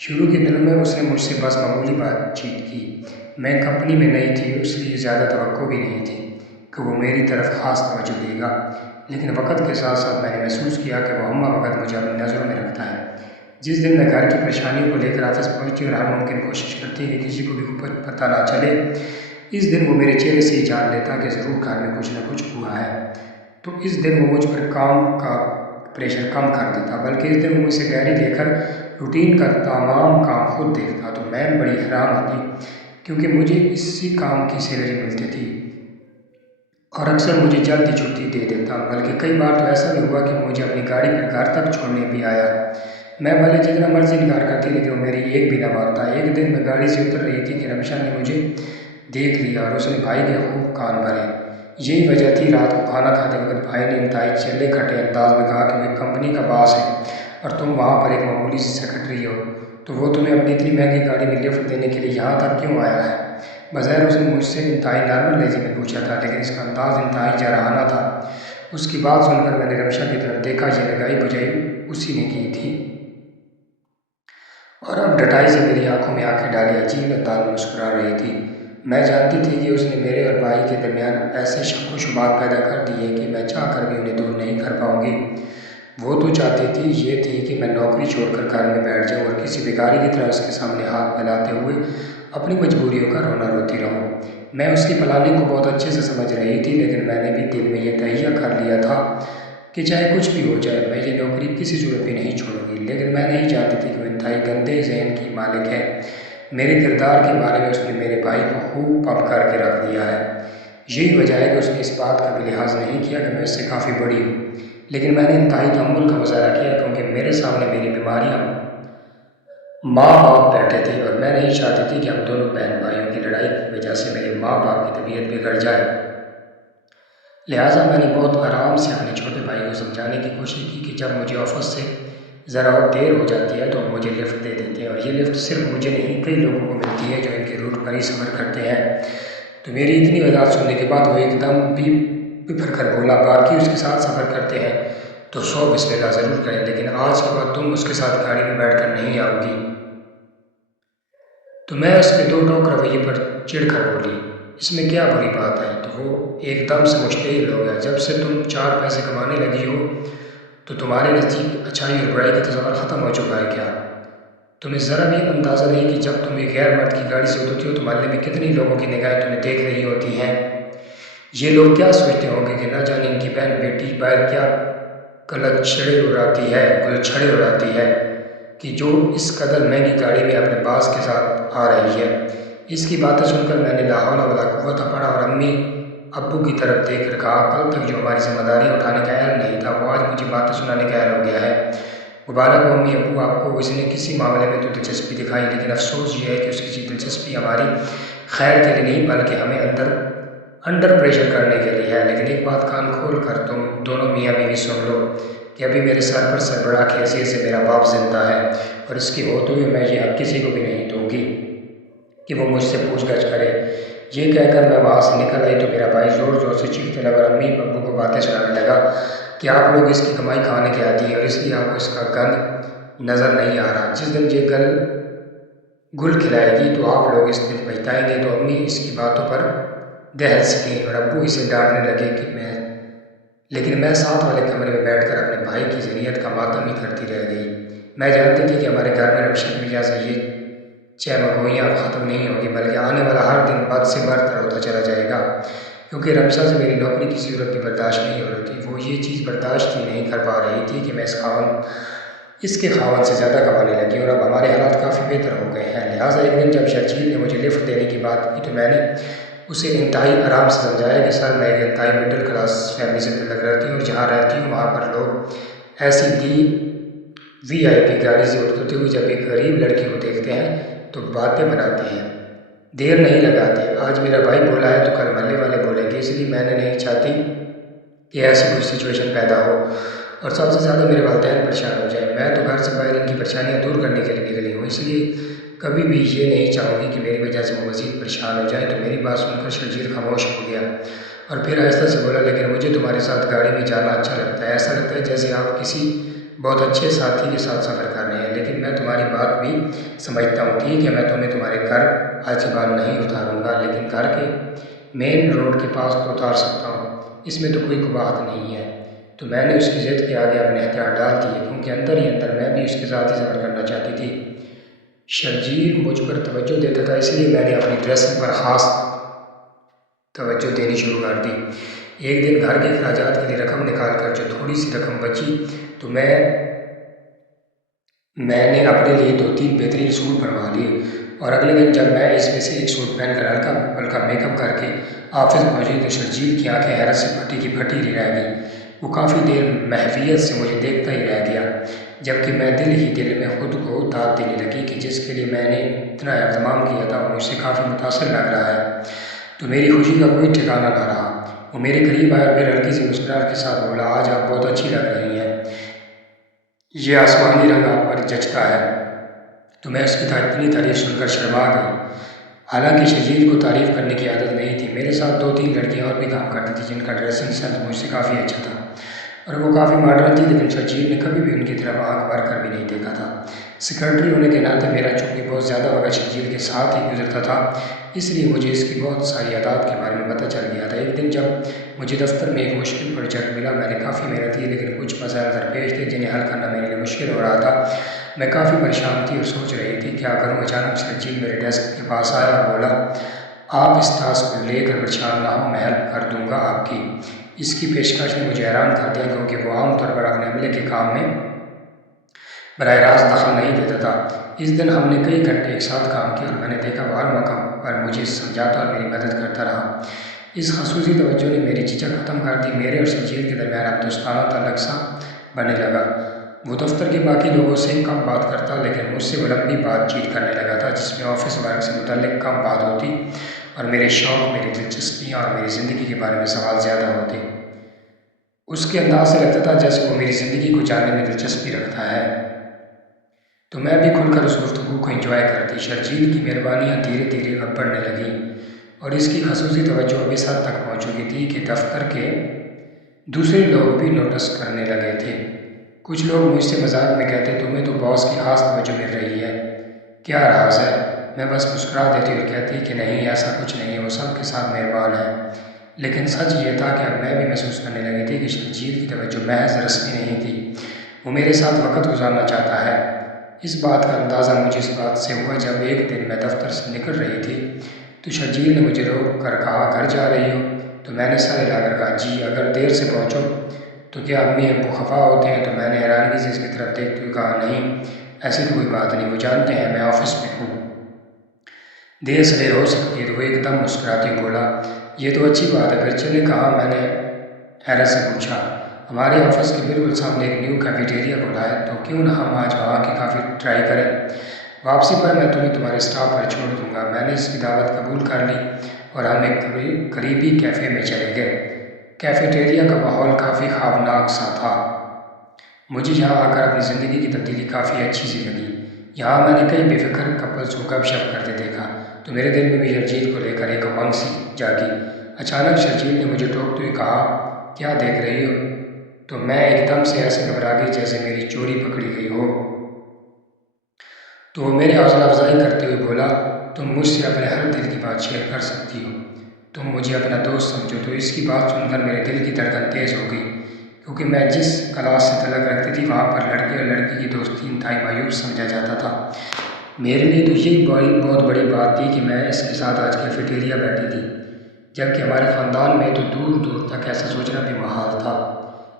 شروع کے دنوں میں اس نے مجھ سے بس معمولی بات چیت کی۔ میں کمپنی میں نئی تھی، اس لیے زیادہ توقع بھی نہیں تھی کہ وہ میری طرف خاص توجہ دے گا، لیکن وقت کے ساتھ ساتھ میں نے محسوس کیا کہ وہ ہمہ وقت مجھے اپنی نظروں میں رکھتا ہے۔ جس دن میں گھر کی پریشانیوں کو لے کر آفس پہنچتی اور ہر ممکن کوشش کرتی کہ کسی کو بھی پتہ نہ چلے، اس دن وہ میرے چہرے سے ہی جان لیتا کہ ضرور گھر میں کچھ نہ کچھ ہوا ہے۔ تو اس دن وہ مجھ پر کام کا پریشر کم کر دیتا، بلکہ اس دن وہ مجھ سے ڈائری لے کر روٹین کا تمام کام خود دیکھتا۔ تو میں بڑی حیران ہوتی کیونکہ مجھے اسی کام کی سیلری ملتی تھی اور اکثر مجھے جلدی چھٹی دے دیتا، بلکہ کئی بار تو ایسا بھی ہوا کہ وہ مجھے اپنی گاڑی پر گھر تک چھوڑنے بھی آیا۔ میں بھلے جتنا مرضی انکار کرتی لیکن وہ میری ایک بھی نہ مانتا۔ ایک دن میں گاڑی سے اتر رہی تھی کہ رمیشا نے مجھے دیکھ لیا اور اس نے بھائی کے خوب کان بھرے۔ یہی وجہ تھی رات کو کھانا کھاتے وقت بھائی نے انتہائی چیلے کھٹے انداز میں کہا کہ وہ ایک کمپنی کا باس ہے اور تم وہاں پر ایک معمولی سی سیکرٹری ہو، تو وہ تمہیں اپنی اتنی مہنگی گاڑی میں لفٹ دینے کے لیے یہاں تک کیوں آیا ہے؟ بظاہر اس نے مجھ سے انتہائی نارمل لہجے میں پوچھا تھا، لیکن اس کا انداز انتہائی جارحانہ تھا۔ اس کی بات سن کر میں نے رمیشا کی طرف دیکھا۔ یہ لگائی بجائی اسی نے کی تھی اور اب ڈٹائی سے میری آنکھوں میں آنکھیں ڈالے عجیب انداز میں مسکرا رہی تھی۔ میں جانتی تھی کہ اس نے میرے اور بھائی کے درمیان ایسے شک و شبہات پیدا کر دیے کہ میں چاہ کر بھی انہیں دور نہیں کر پاؤں گی۔ وہ تو چاہتی تھی یہ تھی کہ میں نوکری چھوڑ کر گھر میں بیٹھ جاؤں اور کسی بیکاری کی طرح اس کے سامنے ہاتھ پھیلاتے ہوئے اپنی مجبوریوں کا رونا روتی رہوں۔ میں اس کی پلاننگ کو بہت اچھے سے سمجھ رہی تھی، لیکن میں نے بھی دل میں یہ تہیہ کر لیا تھا کہ چاہے کچھ بھی ہو جائے میں یہ نوکری کسی صورت بھی نہیں چھوڑوں گی۔ لیکن میں نہیں چاہتی تھی کہ وہ انتہائی گندے ذہن کی مالک ہے۔ میرے کردار کے بارے میں اس نے میرے بھائی کو خوب پمپ کر کے رکھ دیا ہے۔ یہی وجہ ہے کہ اس نے اس بات کا بھی لحاظ نہیں کیا کہ میں اس سے کافی بڑی ہوں، لیکن میں نے انتہائی تحمل کا مظاہرہ کیا کیونکہ میرے سامنے میری بیماریاں ماں باپ بیٹھے تھے اور میں نہیں چاہتی تھی کہ ہم دونوں بہن بھائیوں کی لڑائی کی وجہ سے میرے ماں باپ کی طبیعت بگڑ جائے۔ لہٰذا میں نے بہت آرام سے اپنے چھوٹے بھائی کو سمجھانے کی کوشش کی کہ جب مجھے آفس سے ذرا اور دیر ہو جاتی ہے تو مجھے لفٹ دے دیتے ہیں، اور یہ لفٹ صرف مجھے نہیں کئی لوگوں کو ملتی ہے جو ان کے روٹ پر ہی سفر کرتے ہیں۔ تو میری اتنی وضاحت سننے کے بعد وہ ایک دم بھی بھر کر بولا، باقی اس کے ساتھ سفر کرتے ہیں تو 100 بسم اللہ ضرور کریں، لیکن آج کے بعد تم اس کے ساتھ گاڑی میں بیٹھ کر نہیں آؤ گی۔ تو میں اس کے دو ٹوک رویے پر چڑھ کر بولی، اس میں کیا بری بات ہے؟ تو وہ ایک دم سے مشتعل ہو گیا، جب سے تم 4 پیسے کمانے لگی ہو تو تمہارے نزدیک اچھائی اور برائی کا تصور ختم ہو چکا ہے کیا؟ تمہیں ذرا بھی اندازہ نہیں کہ جب تم ایک غیر مرد کی گاڑی سے اترتی ہو تو محلے میں کتنی لوگوں کی نگاہیں تمہیں دیکھ رہی ہوتی ہیں؟ یہ لوگ کیا سوچتے ہوں گے کہ نہ جانے ان کی بہن بیٹی باہر کیا گلچھڑے اڑاتی ہے، کہ جو اس قدر مہنگی گاڑی میں اپنے باس کے ساتھ آ رہی ہے۔ اس کی باتیں سن کر میں نے لا حول ولا قوت پڑھا اور امی ابو کی طرف دیکھ کر کہا، کل تک جو ہماری ذمہ داری اٹھانے کا اہل نہیں تھا وہ آج مجھے باتیں سنانے کا اہل ہو گیا ہے۔ مبارک ہو امی ابو آپ کو، اس نے کسی معاملے میں تو دلچسپی دکھائی، لیکن افسوس یہ ہے کہ اس کی دلچسپی ہماری خیر کے لیے نہیں بلکہ ہمیں انڈر پریشر کرنے کے لیے ہے۔ لیکن ایک بات کان کھول کر تم دونوں میاں بیوی سن لو کہ ابھی میرے سر پر سربراہ کی حیثیت سے میرا باپ زندہ ہے، اور اس کی ہوتے ہوئے میں یہ حق کسی کو بھی نہیں دوں گی کہ وہ مجھ سے پوچھ گچھ کرے۔ یہ کہہ کر میں وہاں سے نکل آئی تو میرا بھائی زور زور سے چیخنے لگا اور امی ابو کو باتیں سنانے لگا کہ آپ لوگ اس کی کمائی کھانے کے عادی ہیں اور اس لیے آپ کو اس کا گند نظر نہیں آ رہا۔ جس دن یہ گل کھلائے گی تو آپ لوگ اس دن پچھتائیں گے۔ تو امی اس کی باتوں پر دہل سکیں اور ابو اسے ڈانٹنے لگے لیکن میں ساتھ والے کمرے میں بیٹھ کر اپنے بھائی کی ذریت کا ماتم ہی کرتی رہ گئی۔ میں جانتی تھی کہ ہمارے گھر میں رمشن کی وجہ سے یہ چہمگوئیاں اب ختم نہیں ہوگی بلکہ آنے والا ہر دن بد سے بدتر ہوتا چلا جائے گا، کیونکہ رمشا سے میری نوکری کی ضرورت بھی برداشت نہیں ہو رہی تھی۔ وہ یہ چیز برداشت ہی نہیں کر پا رہی تھی کہ میں اس کے خاوند سے زیادہ کمانے لگی اور اب ہمارے حالات کافی بہتر ہو گئے ہیں۔ لہٰذا ایک دن جب شرجیل نے مجھے لفٹ دینے کی بات کی تو میں نے اسے انتہائی آرام سے سمجھایا کہ سر میں ایک انتہائی مڈل کلاس فیملی سے تعلق رہتی ہوں اور جہاں رہتی ہوں وہاں پر لوگ ایسی VIP گاڑی سے اٹھتے ہوئے جب ایک غریب لڑکی کو دیکھتے ہیں تو باتیں بناتے ہیں، دیر نہیں لگاتے۔ آج میرا بھائی بولا ہے تو کل محلے والے بولیں گے، اس لیے میں نے نہیں چاہتی کہ ایسی کوئی سچویشن پیدا ہو اور سب سے زیادہ میرے والدین پریشان ہو جائیں۔ میں تو گھر سے باہر ان کی پریشانیاں دور کرنے کے لیے نکلی ہوں، اس لیے کبھی بھی یہ نہیں چاہوں گی کہ میری وجہ سے وہ مزید پریشان ہو جائیں۔ تو میری بات سن کر شرجیل خاموش ہو گیا اور پھر آہستہ سے بولا، لیکن مجھے تمہارے ساتھ گاڑی میں جانا اچھا لگتا ہے، ایسا لگتا ہے جیسے آپ کسی بہت اچھے ساتھی کے ساتھ سفر کر رہے ہیں۔ لیکن میں تمہاری بات بھی سمجھتا ہوں، ٹھیک ہے میں تمہیں تمہارے گھر آج کے بعد نہیں اتاروں گا، لیکن گھر کے مین روڈ کے پاس تو اتار سکتا ہوں، اس میں تو کوئی قباحت نہیں ہے۔ تو میں نے اس کی ضد کے آگے اپنے ہتھیار ڈال دیے، کیونکہ اندر ہی اندر میں بھی اس کے ساتھ ہی سفر کرنا چاہتی تھی۔ شرجیل مجھ پر توجہ دیتا تھا، اس لیے میں نے اپنی ڈریسنگ پر خاص توجہ دینی شروع کر دی۔ ایک دن گھر کے اخراجات کے لیے رقم نکال کر جو تھوڑی سی رقم بچی تو میں نے اپنے لیے 2-3 بہترین سوٹ بنوا لیے، اور اگلے دن جب میں اس میں سے ایک سوٹ پہن کر ہلکا پھلکا میک اپ کر کے آفس پہنچی تو شرجیل کی آنکھیں حیرت سے پھٹی کی پھٹی رہ گئی۔ وہ کافی دیر محویت سے مجھے دیکھتا ہی رہ گیا، جبکہ میں دل میں خود کو داد دینے لگی کہ جس کے لیے میں نے اتنا اہتمام کیا تھا وہ مجھ سے کافی متاثر لگ رہا ہے۔ تو میری خوشی کا کوئی ٹھکانہ نہ رہا۔ وہ میرے قریب آیا اور پھر ہلکی سی مسکراہٹ کے ساتھ بولا، آج آپ بہت اچھی لگ رہی ہیں، یہ آسمانی رنگ آپ پر جچتا ہے۔ تو میں اس کی اتنی تعریف سن کر شرما گئی۔ حالانکہ شرجیل کو تعریف کرنے کی عادت نہیں تھی، میرے ساتھ 2-3 لڑکیاں اور بھی کام کرتی تھیں جن کا ڈریسنگ سینس مجھ سے کافی اچھا تھا اور وہ کافی ماڈرن تھی، لیکن شرجیل نے کبھی بھی ان کی طرف آنکھ بھر کر بھی نہیں دیکھا تھا۔ سیکرٹری ہونے کے ناطے میرا چونکہ بہت زیادہ وقت شرجیل کے ساتھ ہی گزرتا تھا، اس لیے مجھے اس کی بہت ساری عادات کے بارے میں پتہ چل گیا تھا۔ ایک دن جب مجھے دفتر میں ایک مشکل پروجیکٹ ملا، میں نے کافی محنت کی لیکن کچھ مسائل درپیش تھے جنہیں حل کرنا میرے لیے مشکل ہو رہا تھا۔ میں کافی پریشان تھی اور سوچ رہی تھی کیا کروں۔ اچانک شرجیل میرے ڈیسک کے پاس آیا اور بولا، آپ اس ٹاسک کو لے کر پریشان نہ ہوں، میں ہیلپ کر دوں گا آپ کی۔ اس کی پیشکش نے مجھے حیران کر دیا، کیونکہ وہ عام طور پر اپنے عملے کے کام میں براہ راست دخل نہیں دیتا تھا۔ اس دن ہم نے کئی گھنٹے ایک ساتھ کام کیا اور میں نے دیکھا وہ ہر موقع پر مجھے سمجھاتا اور میری مدد کرتا رہا۔ اس خصوصی توجہ نے میری جھجک ختم کر دی۔ میرے اور شرجیل کے درمیان اب دوستانہ تعلق سا بننے لگا۔ وہ دفتر کے باقی لوگوں سے کم بات کرتا لیکن مجھ سے وہ لمبی بات چیت کرنے لگا تھا جس میں آفس ورک سے متعلق کم بات ہوتی اور میرے شوق، میری دلچسپیاں اور میری زندگی کے بارے میں سوال زیادہ ہوتے۔ اس کے انداز سے لگتا تھا جیسے وہ میری زندگی کو جاننے میں دلچسپی رکھتا ہے، تو میں بھی کھل کر اس گفتگو کو انجوائے کرتی۔ شرجیل کی مہربانیاں دھیرے دھیرے اب بڑھنے لگیں اور اس کی خصوصی توجہ اب اس حد تک پہنچ چکی تھی کہ دفتر کے دوسرے لوگ بھی نوٹس کرنے لگے تھے۔ کچھ لوگ مجھ سے مذاق میں کہتے، تمہیں تو باس کی خاص توجہ مل رہی ہے، کیا راز ہے؟ میں بس مسکرا دیتی اور کہتی کہ نہیں، ایسا کچھ نہیں ہے، وہ سب کے ساتھ مہربان ہے۔ لیکن سچ یہ تھا کہ اب میں بھی محسوس کرنے لگی تھی کہ شرجیل کی توجہ محض رسمی نہیں تھی، وہ میرے ساتھ وقت گزارنا چاہتا ہے۔ اس بات کا اندازہ مجھے اس بات سے ہوا جب ایک دن میں دفتر سے نکل رہی تھی تو شرجیل نے مجھے روک کر کہا، گھر جا رہی ہو؟ تو میں نے سر ہلا کر کہا، جی۔ اگر دیر سے پہنچو تو کیا امی ابو خفا ہوتے ہیں؟ تو میں نے حیرانگی سے اس کی طرف دیکھتے ہوئے کہا، نہیں، ایسی تو کوئی بات نہیں، وہ جانتے ہیں میں آفس میں ہوں، دیر سویر ہو سکتی ہے۔ تو وہ ایک دم مسکراتے بولا، یہ تو اچھی بات ہے، پھر چلے کہاں؟ میں نے حیرت سے پوچھا۔ ہمارے آفس کے بالکل سامنے ایک نیو کیفیٹیریا کھلا ہے، تو کیوں نہ ہم آج وہاں کی کافی ٹرائی کریں؟ واپسی پر میں تمہیں تمہارے اسٹاف پر چھوڑ دوں گا۔ میں نے اس کی دعوت قبول کر لی اور ہم ایک قریبی کیفے میں چلے گئے۔ کیفیٹیریا کا ماحول کافی خوابناک سا تھا۔ مجھے یہاں آ کر اپنی زندگی کی تبدیلی کافی اچھی سی لگی۔ یہاں میں نے کئی بے فکر کپلز کو گپ شپ کرتے دیکھا، تو میرے دل میں بھی شرجیل کو لے کر ایک امنگ سی جاگی۔ اچانک شرجیل نے مجھے ٹوکتے ہوئے کہا، کیا دیکھ رہی ہو؟ تو میں ایک دم سے ایسے گھبرا گئی جیسے میری چوری پکڑی گئی ہو۔ تو وہ میرے حوصلہ افزائی کرتے ہوئے بولا، تم مجھ سے اپنے ہر دل کی بات شیئر کر سکتی ہو، تم مجھے اپنا دوست سمجھو۔ تو اس کی بات سن کر میرے دل کی دھڑکن تیز ہو گئی، کیونکہ میں جس کلاس سے تعلق رکھتی تھی وہاں پر لڑکے اور لڑکی کی دوستی انتہائی مایوس سمجھا جاتا تھا۔ میرے لیے تو یہ بہت بڑی بات تھی کہ میں اس کے ساتھ آج کیفیٹیریا بیٹھی تھی، جبکہ ہمارے خاندان میں تو دور دور تک ایسا سوچنا بھی محال تھا۔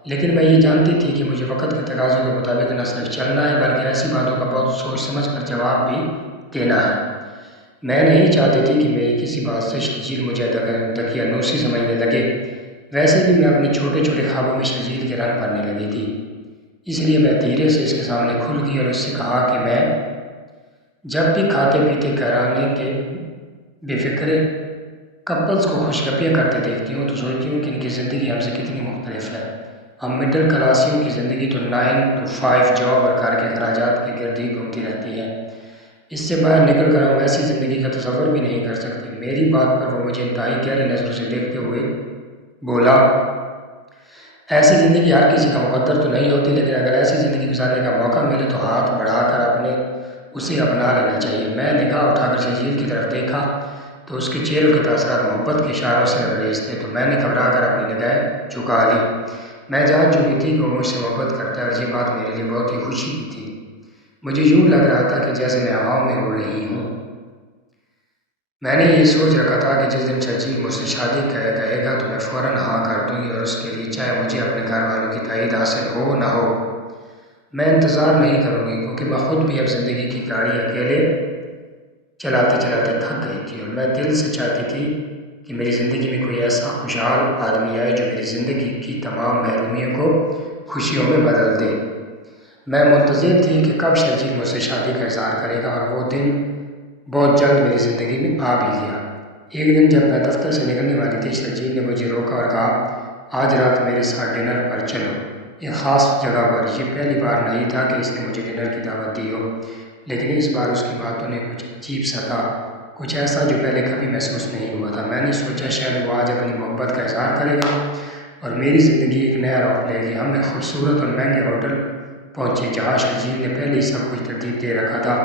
لیکن میں یہ جانتی تھی کہ مجھے وقت کے تقاضوں کے مطابق نہ صرف چلنا ہے بلکہ ایسی باتوں کا بہت سوچ سمجھ کر جواب بھی دینا ہے۔ میں نہیں چاہتی تھی کہ میری کسی بات سے شرجیل مجھے دقیانوسی سمجھنے لگے۔ ویسے بھی میں اپنے چھوٹے چھوٹے خوابوں میں شرجیل کے رنگ بھرنے لگی تھی، اس لیے میں دھیرے سے اس کے سامنے کھل گئی اور اس سے کہا کہ میں جب بھی کھاتے پیتے گھرانے کے بے فکرے کپلز کو خوشگپیاں کرتے دیکھتی ہوں تو سوچتی ہوں کہ ان کی زندگی ہم سے کتنی مختلف ہے۔ ہم مڈل کلاسیوں کی زندگی تو 9 to 5 جاب اور گھر کے اخراجات کے گرد ہی گھومتی رہتی ہے، اس سے باہر نکل کر ہم ایسی زندگی کا تصور بھی نہیں کر سکتے۔ میری بات پر وہ مجھے انتہائی گہری نظروں سے دیکھتے ہوئے بولا، ایسی زندگی ہر کسی کا مقدر تو نہیں ہوتی، لیکن اگر ایسی زندگی گزارنے کا موقع ملے تو ہاتھ بڑھا کر اسے اپنا لینا چاہیے۔ میں نگاہ اٹھا کر شرجیل کی طرف دیکھا تو اس کے چہروں کے تاثرات محبت کے اشاروں سے لبریز تھے، تو میں نے گھبرا کر اپنی نگاہیں جھکا لی۔ میں جان چکی تھی کہ وہ مجھ سے محبت کرتا ہے اور یہ بات میرے لیے بہت ہی خوشی کی تھی۔ مجھے یوں لگ رہا تھا کہ جیسے میں ہواؤں میں اڑ رہی ہوں۔ میں نے یہ سوچ رکھا تھا کہ جس دن شرجیل مجھ سے شادی کہے گا تو میں فوراً ہاں کر دوں گی، اور اس کے لیے چاہے مجھے اپنے گھر والوں کی تائید حاصل ہو نہ ہو، میں انتظار نہیں کروں گی، کیونکہ میں خود بھی اب زندگی کی گاڑی اکیلے چلاتے چلاتے تھک گئی تھی، اور میں دل سے چاہتی تھی کہ میری زندگی میں کوئی ایسا خوشحال آدمی آئے جو میری زندگی کی تمام محرومیوں کو خوشیوں میں بدل دے۔ میں منتظر تھی کہ کب شرجیل مجھ سے شادی کا اظہار کرے گا، اور وہ دن بہت جلد میری زندگی میں آ بھی گیا۔ ایک دن جب میں دفتر سے نکلنے والی تھی، شرجیل نے مجھے روکا اور کہا، آج رات میرے ساتھ ڈنر پر چلو، ایک خاص جگہ پر۔ یہ پہلی بار نہیں تھا کہ اس نے مجھے ڈنر کی دعوت دی ہو، لیکن اس بار اس کی باتوں نے کچھ عجیب سا تھا، کچھ ایسا جو پہلے کبھی محسوس نہیں ہوا تھا۔ میں نے سوچا شاید وہ آج اپنی محبت کا اظہار کرے گا اور میری زندگی ایک نیا رخ لے گی۔ ہم ایک خوبصورت اور مہنگے ہوٹل پہنچے جہاں شرجیل نے پہلے ہی سب کچھ ترتیب دے رکھا تھا۔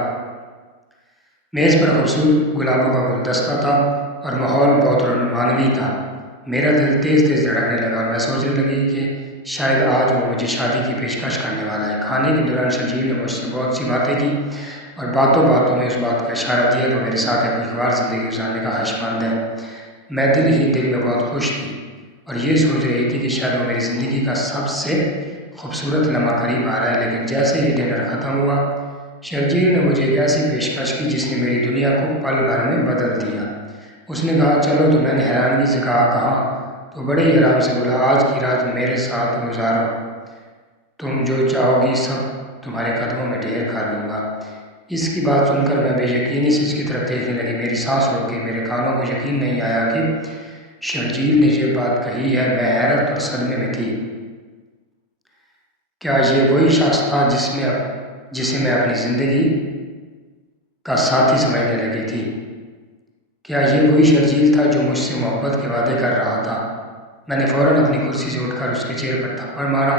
میز پر خوبصورت گلابوں کا گلدستہ تھا اور ماحول بہت رومانوی تھا۔ میرا دل تیز تیز دھڑکنے لگا اور میں سوچنے لگی کہ شاید آج وہ مجھے شادی کی پیشکش کرنے والا ہے۔ کھانے کے دوران شرجیل نے مجھ سے بہت سی باتیں کی اور باتوں باتوں میں اس بات کا اشارہ دیا کہ میرے ساتھ ایک خوشگوار زندگی گزارنے کا خواہش مند ہے۔ میں دل ہی دل میں بہت خوش تھی اور یہ سوچ رہی تھی کہ شاید وہ میری زندگی کا سب سے خوبصورت لمحہ قریب آ رہا ہے۔ لیکن جیسے ہی ڈنر ختم ہوا، شرجیل نے مجھے ایک ایسی پیشکش کی جس نے میری دنیا کو پل بھر میں بدل دیا۔ اس نے کہا، چلو، تو میں نے حیرانگی سے کہا، تو بڑے ہی آرام سے بولا، آج کی رات میرے ساتھ گزارو، تم جو چاہو گی سب تمہارے قدموں میں ڈھیر کر دوں گا۔ اس کی بات سن کر میں بے یقینی سے اس کی طرف دیکھنے لگی۔ میری سانس رک گئی، میرے کانوں کو یقین نہیں آیا کہ شرجیل نے یہ بات کہی ہے۔ میں حیرت اور صدمے میں تھی۔ کیا یہ وہی شخص تھا جسے میں اپنی زندگی کا ساتھی سمجھنے لگی تھی؟ کیا یہ وہی شرجیل تھا جو مجھ سے محبت کے وعدے کر رہا تھا؟ میں نے فوراً اپنی کرسی سے اٹھ کر اس کے چہرے پر تھپڑ مارا۔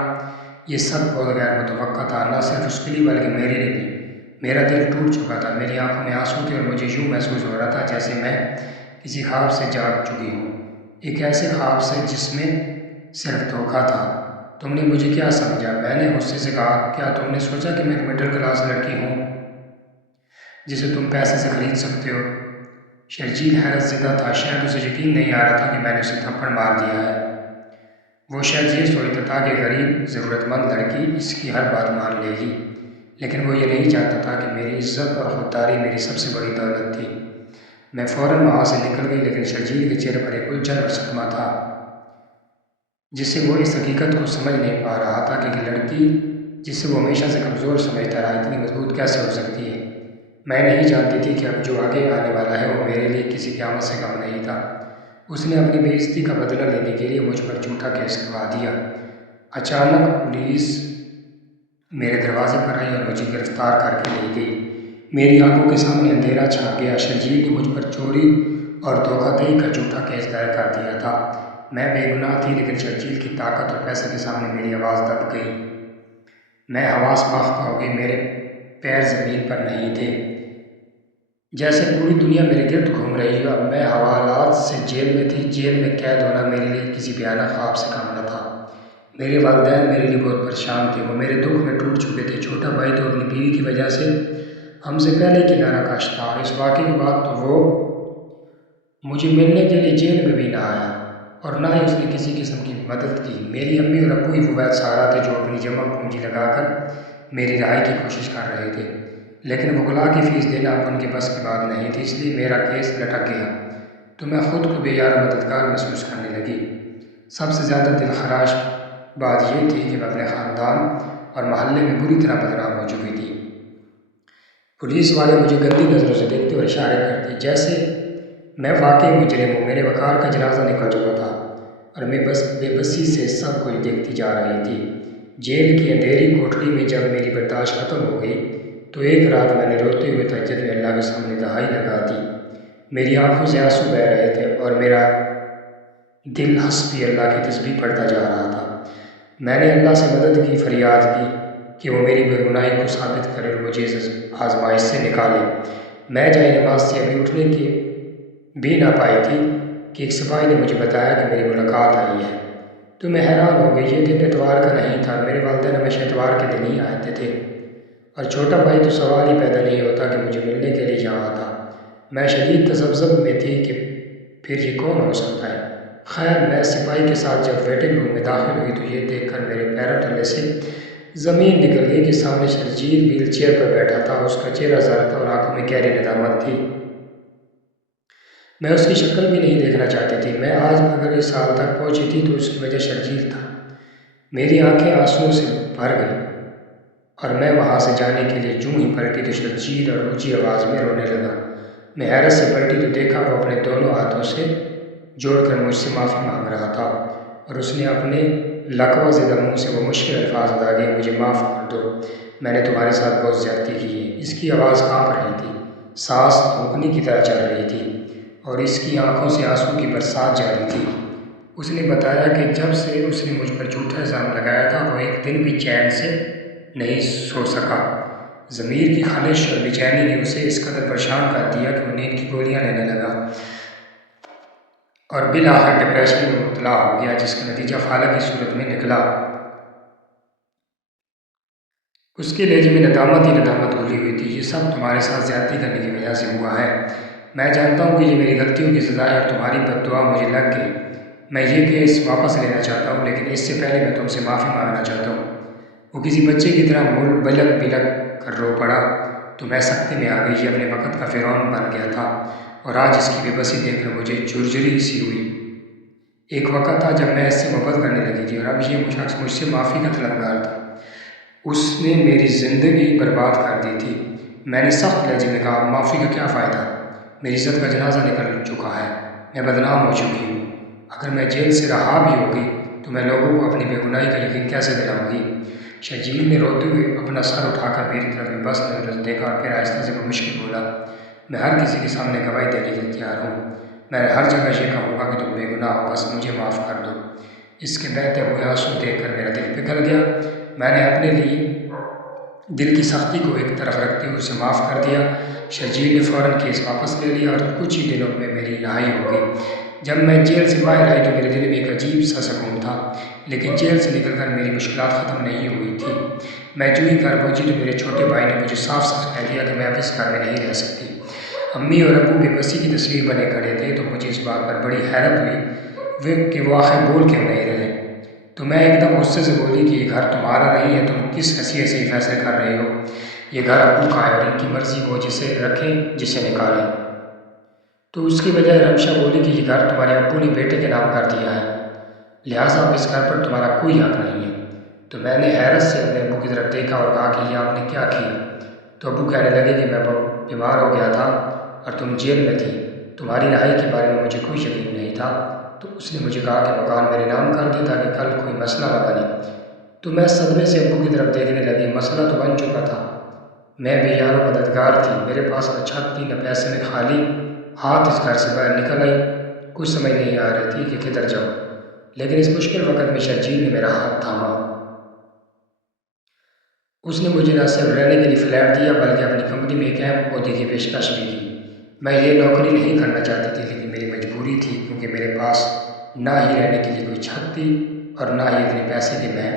یہ سب بہت غیر متوقع تھا، نہ صرف اس کے لیے بلکہ میرے لیے بھی۔ میرا دل ٹوٹ چکا تھا، میری آنکھوں میں آنسو تھے اور مجھے یوں محسوس ہو رہا تھا جیسے میں کسی خواب سے جاگ چکی ہوں، ایک ایسے خواب سے جس میں صرف دھوکہ تھا۔ تم نے مجھے کیا سمجھا؟ میں نے غصے سے کہا، کیا تم نے سوچا کہ میں ایک مڈل کلاس لڑکی ہوں جسے تم پیسے سے خرید سکتے ہو؟ شرجیل حیرت زدہ تھا، شاید اسے یقین نہیں آ رہا تھا کہ میں نے اسے تھپڑ مار دیا ہے۔ وہ شاید یہ سوچتا تھا کہ غریب ضرورت مند لڑکی اس کی ہر بات مان لے گی، لیکن وہ یہ نہیں جانتا تھا کہ میری عزت اور خودداری میری سب سے بڑی دولت تھی۔ میں فوراً وہاں سے نکل گئی، لیکن شرجیل کے چہرے پر ایک الجھن اور صدمہ تھا، جس سے وہ اس حقیقت کو سمجھ نہیں پا رہا تھا کہ ایک لڑکی جسے وہ ہمیشہ سے کمزور سمجھتا رہا اتنی مضبوط کیسے ہو سکتی ہے۔ میں نہیں جانتی تھی کہ اب جو آگے آنے والا ہے وہ میرے لیے کسی قیامت سے کم نہیں تھا۔ اس نے اپنی بے عزتی کا بدلہ لینے کے لیے مجھ پر جھوٹا کیس کروا دیا۔ اچانک پولیس میرے دروازے پر آئی اور مجھے گرفتار کر کے لے گئی۔ میری آنکھوں کے سامنے اندھیرا چھا گیا۔ شرجیل نے مجھ پر چوری اور دھوکہ دہی کا جھوٹا کیس دائر کر دیا تھا۔ میں بے گناہ تھی، لیکن شرجیل کی طاقت اور پیسے کے سامنے میری آواز دب گئی۔ میں حواس باختہ ہو گئی، میرے پیر زمین پر نہیں تھے، جیسے پوری دنیا میرے گرد گھوم رہی ہو۔ اب میں حوالات سے جیل میں تھی۔ جیل میں قید ہونا میرے لیے کسی بھیانک خواب سے کم نہ تھا۔ میرے والدین میرے لیے بہت پریشان تھے، وہ میرے دکھ میں ٹوٹ چکے تھے۔ چھوٹا بھائی تو اپنی بیوی کی وجہ سے ہم سے پہلے کنارہ کش تھا، اور اس واقعے کے بعد تو وہ مجھے ملنے کے لیے جیل میں بھی نہ آیا اور نہ ہی اس نے کسی قسم کی مدد کی۔ میری امی اور ابو ہی وہ واحد سہارا تھے جو اپنی جمع پونجی لگا کر میری رہائی کی کوشش کر رہے تھے، لیکن وکلاء کی فیس دینا اب ان کے بس کی بات نہیں تھی، اس لیے میرا کیس لٹک گیا تو میں خود کو بے یار مددگار محسوس کرنے لگی۔ سب سے زیادہ دلخراش بات یہ تھی کہ میں اپنے خاندان اور محلے میں بری طرح بدنام ہو چکی تھی۔ پولیس والے مجھے گندی نظروں سے دیکھتے اور اشارے کرتے جیسے میں واقعی مجرم ہوں۔ میرے وقار کا جنازہ نکل چکا تھا اور میں بس بے بسی سے سب کچھ دیکھتی جا رہی تھی۔ جیل کی اندھیری کوٹڑی میں جب میری برداشت ختم ہو گئی تو ایک رات میں نے روتے ہوئے تہجد میں اللہ کے سامنے دہائی لگا دی۔ میری آنکھوں سے آنسو بہہ رہے تھے اور میرا دل حسبی اللہ کی تسبیح پڑھتا جا رہا تھا۔ میں نے اللہ سے مدد کی، فریاد کی کہ وہ میری بے گناہی کو ثابت کرے اور مجھے اس آزمائش سے نکالے۔ میں جائے نماز سے ابھی اٹھنے کی بھی نہ پائی تھی کہ ایک سپاہی نے مجھے بتایا کہ میری ملاقات آئی ہے۔ تو میں حیران ہو گئی، یہ دن اتوار کا نہیں تھا۔ میرے والدین ہمیشہ اتوار کے دن ہی آتے تھے اور چھوٹا بھائی تو سوال ہی پیدا نہیں ہوتا کہ مجھے ملنے کے لیے یہاں آتا۔ میں شدید تذبذب میں تھی کہ پھر یہ کون ہو سکتا ہے۔ خیر، میں سپاہی کے ساتھ جب ویٹنگ روم میں داخل ہوئی تو یہ دیکھ کر میرے پیروں تلے سے زمین نکل گئی کہ سامنے شرجیل ویل چیئر پر بیٹھا تھا۔ اس کا چہرہ زرد تھا اور آنکھوں میں گہری ندامت تھی۔ میں اس کی شکل بھی نہیں دیکھنا چاہتی تھی۔ میں آج اگر اس حال تک پہنچی تھی تو اس کی وجہ شرجیل تھا۔ میری آنکھیں آنسوؤں سے بھر گئیں اور میں وہاں سے جانے کے لیے جوں ہی پلٹی تو شرجیل اور اونچی آواز میں رونے لگا۔ میں حیرت سے پلٹی تو دیکھا وہ اپنے دونوں ہاتھوں سے جوڑ کر مجھ سے معافی مانگ رہا تھا اور اس نے اپنے لقوہ زدہ منہ سے وہ مشکل الفاظ ادا کیے، مجھے معاف کر دو، میں نے تمہارے ساتھ بہت زیادتی کی ہے۔ اس کی آواز کانپ رہی تھی، سانس تھوکنے کی طرح چل رہی تھی اور اس کی آنکھوں سے آنسو کی برسات جاری تھی۔ اس نے بتایا کہ جب سے اس نے مجھ پر جھوٹا الزام لگایا تھا وہ ایک دن بھی چین سے نہیں سو سکا۔ ضمیر کی خلش اور بے چینی نے اسے اس قدر پریشان کر دیا کہ وہ نیند کی گولیاں لینے لگا اور بالآخر ڈپریشن میں مبتلا ہو گیا، جس کا نتیجہ فالح کی صورت میں نکلا۔ اس کے لہجے میں ندامت ہی ندامت گھلی ہوئی تھی۔ یہ سب تمہارے ساتھ زیادتی کرنے کی وجہ سے ہوا ہے۔ میں جانتا ہوں کہ یہ میری غلطیوں کی سزا ہے اور تمہاری بد دعا مجھے لگ گئی۔ میں یہ کیس واپس لینا چاہتا ہوں، لیکن اس سے پہلے میں تم سے معافی مانگنا چاہتا ہوں۔ وہ کسی بچے کی طرح مول بلک بلک کر رو پڑا تو میں سکتے میں آ گئی۔ یہ اپنے وقت کا فرعون بن گیا تھا اور آج اس کی بے بسی دیکھ کر مجھے جھرجھری سی ہوئی۔ ایک وقت تھا جب میں اس سے محبت کرنے لگی تھی اور اب یہ شخص مجھ سے معافی کا طلبگار تھا۔ اس نے میری زندگی برباد کر دی تھی۔ میں نے سخت لہجے میں کہا، معافی کا کیا فائدہ؟ میری عزت کا جنازہ نکل چکا ہے، میں بدنام ہو چکی ہوں۔ اگر میں جیل سے رہا بھی ہوگی تو میں لوگوں کو اپنی بے گناہی کا یقین کیسے دلاؤں گی؟ شرجیل نے روتے ہوئے اپنا سر اٹھا کر میری طرف میں بس نظر دیکھا اور پھر آہستہ سے مشکل بولا، میں ہر کسی کے سامنے گواہی دینے کے لیے تیار ہوں۔ میں ہر جگہ یہ کہوں گا کہ تم بے گناہ ہو، بس مجھے معاف کر دو۔ اس کے بہتے ہوئے آنسو دیکھ کر میرا دل پگھل گیا۔ میں نے اپنے لیے دل کی سختی کو ایک طرف رکھتے ہوئے اسے معاف کر دیا۔ شرجیل نے فوراً کیس واپس لے لیا اور کچھ ہی دنوں میں میری رہائی ہو گئی۔ جب میں جیل سے باہر آئی تو میرے دل میں ایک عجیب سا سکون تھا، لیکن جیل سے نکل کر میری مشکلات ختم نہیں ہوئی تھی۔ میں جو ہی گھر پہنچی تو میرے چھوٹے بھائی نے مجھے صاف صاف کہہ دیا کہ میں اب اس گھر میں نہیں رہ سکتی۔ امی اور ابو بے بسی کی تصویر بنے کھڑے تھے تو مجھے اس بات پر بڑی حیرت ہوئی کہ وہ آخر بول کیوں نہیں رہے۔ تو میں ایک دم غصے سے بولی کہ یہ گھر تمہارا نہیں ہے، تم کس حیثیت سے فیصلے کر رہے ہو؟ یہ گھر ابو کا ہے اور ان کی مرضی وہ جسے رکھیں جسے نکالیں۔ تو اس کی بجائے رمشا بولی کہ یہ گھر تمہارے ابو نے بیٹے کے نام کر دیا ہے، لہٰذا اب اس گھر پر تمہارا کوئی حق نہیں ہے۔ تو میں نے حیرت سے اپنے ابو کی طرف دیکھا اور کہا کہ یہ آپ نے کیا کیا؟ تو ابو کہنے لگے کہ میں بیمار ہو گیا تھا اور تم جیل میں تھی، تمہاری رہائی کے بارے میں مجھے کوئی یقین نہیں تھا، تو اس نے مجھے کہا کہ مکان میرے نام کر دے تاکہ کل کوئی مسئلہ نہ بنے۔ تو میں صدمے سے ابو کی طرف دیکھنے لگی، مسئلہ تو بن چکا تھا، میں بے یار و مددگار تھی، میرے پاس نہ چھت تھی نہ پیسے، میں خالی ہاتھ اس گھر سے باہر نکل آئی، کچھ سمجھ نہیں آ رہی تھی کہ کدھر جاؤں، لیکن اس مشکل وقت میں شرجیل نے میرا ہاتھ تھاما۔ اس نے مجھے نہ صرف رہنے کے لیے فلیٹ دیا بلکہ اپنی کمپنی میں ایک اہم عہدے کی پیشکش بھی کی۔ میں یہ نوکری نہیں کرنا چاہتی تھی، لیکن میری مجبوری تھی کیونکہ میرے پاس نہ ہی رہنے کے لیے کوئی چھت تھی اور نہ ہی اتنے پیسے کہ میں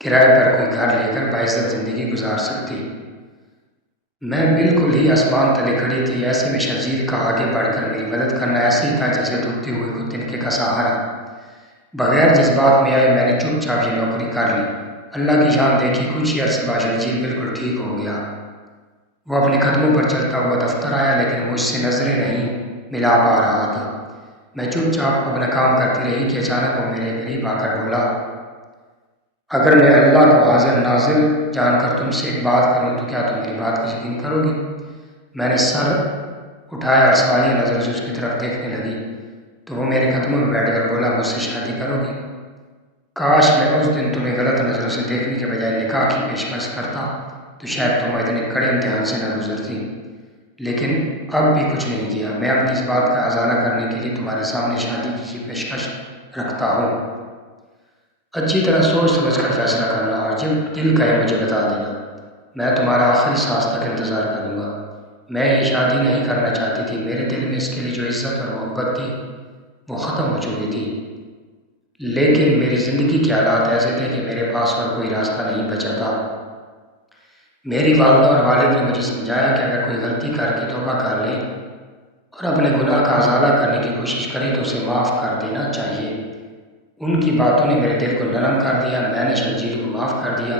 کرائے پر کوئی گھر لے کر باعزت زندگی گزار سکتی۔ میں بالکل ہی آسمان تلے کھڑی تھی، ایسے میں شرجیل کا آگے بڑھ کر میری مدد کرنا ایسے ہی تھا جیسے ڈوبتے ہوئے کو تنکے کا سہارا۔ بغیر جذبات میں آئے میں نے چپ چاپ یہ نوکری کر لی۔ اللہ کی شان دیکھی، کچھ ہی عرصے بعد شرجیل بالکل ٹھیک ہو گیا۔ وہ اپنے قدموں پر چلتا ہوا دفتر آیا، لیکن مجھ سے نظریں نہیں ملا پا رہا تھا۔ میں چپ چاپ اپنا کام کرتی رہی کہ اچانک وہ میرے قریب آ کر بولا، اگر میں اللہ کو حاضر ناظر جان کر تم سے ایک بات کروں تو کیا تم میری بات کو یقین کرو گی؟ میں نے سر اٹھایا اور سوالیہ نظر سے اس کی طرف دیکھنے لگی تو وہ میرے قدموں میں بیٹھ کر بولا، مجھ سے شادی کرو گی؟ کاش میں اس دن تمہیں غلط نظروں سے دیکھنے کے بجائے نکاح کی پیشکش کرتا تو شاید تم اتنے کڑے امتحان سے نہ گزرتی، لیکن اب بھی کچھ نہیں کیا۔ میں اپنی اس بات کا ازالہ کرنے کے لیے تمہارے سامنے شادی کی پیشکش رکھتا ہوں۔ اچھی طرح سوچ سمجھ کر فیصلہ کرنا اور جب دل کہے مجھے بتا دینا، میں تمہارا آخری سانس تک انتظار کروں گا۔ میں یہ شادی نہیں کرنا چاہتی تھی، میرے دل میں اس کے لیے جو عزت اور محبت تھی وہ ختم ہو چکی تھی، لیکن میری زندگی کے حالات ایسے تھے کہ میرے پاس اور کوئی راستہ نہیں بچا تھا۔ میری والدہ اور والد نے مجھے سمجھایا کہ اگر کوئی غلطی کر کے توبہ کر لے اور اپنے گناہ کا ازالہ کرنے کی کوشش کرے تو اسے معاف کر دینا چاہیے۔ ان کی باتوں نے میرے دل کو نرم کر دیا، میں نے شرجیل کو معاف کر دیا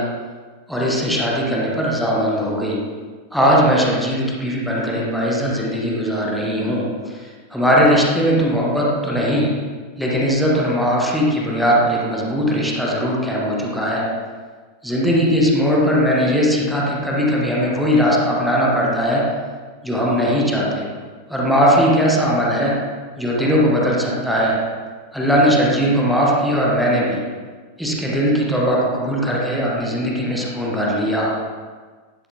اور اس سے شادی کرنے پر رضامند ہو گئی۔ آج میں شرجیل کی بیوی بن کر ایک باعزت زندگی گزار رہی ہوں۔ ہمارے رشتے میں تو محبت تو نہیں، لیکن عزت اور معافی کی بنیاد پر ایک مضبوط رشتہ ضرور قائم ہو چکا ہے۔ زندگی کے اس موڑ پر میں نے یہ سیکھا کہ کبھی کبھی ہمیں وہی راستہ اپنانا پڑتا ہے جو ہم نہیں چاہتے، اور معافی ایک ایسا عمل ہے جو دلوں کو بدل سکتا ہے۔ اللہ نے شرجیل کو معاف کیا اور میں نے بھی اس کے دل کی توبہ کو قبول کر کے اپنی زندگی میں سکون بھر لیا۔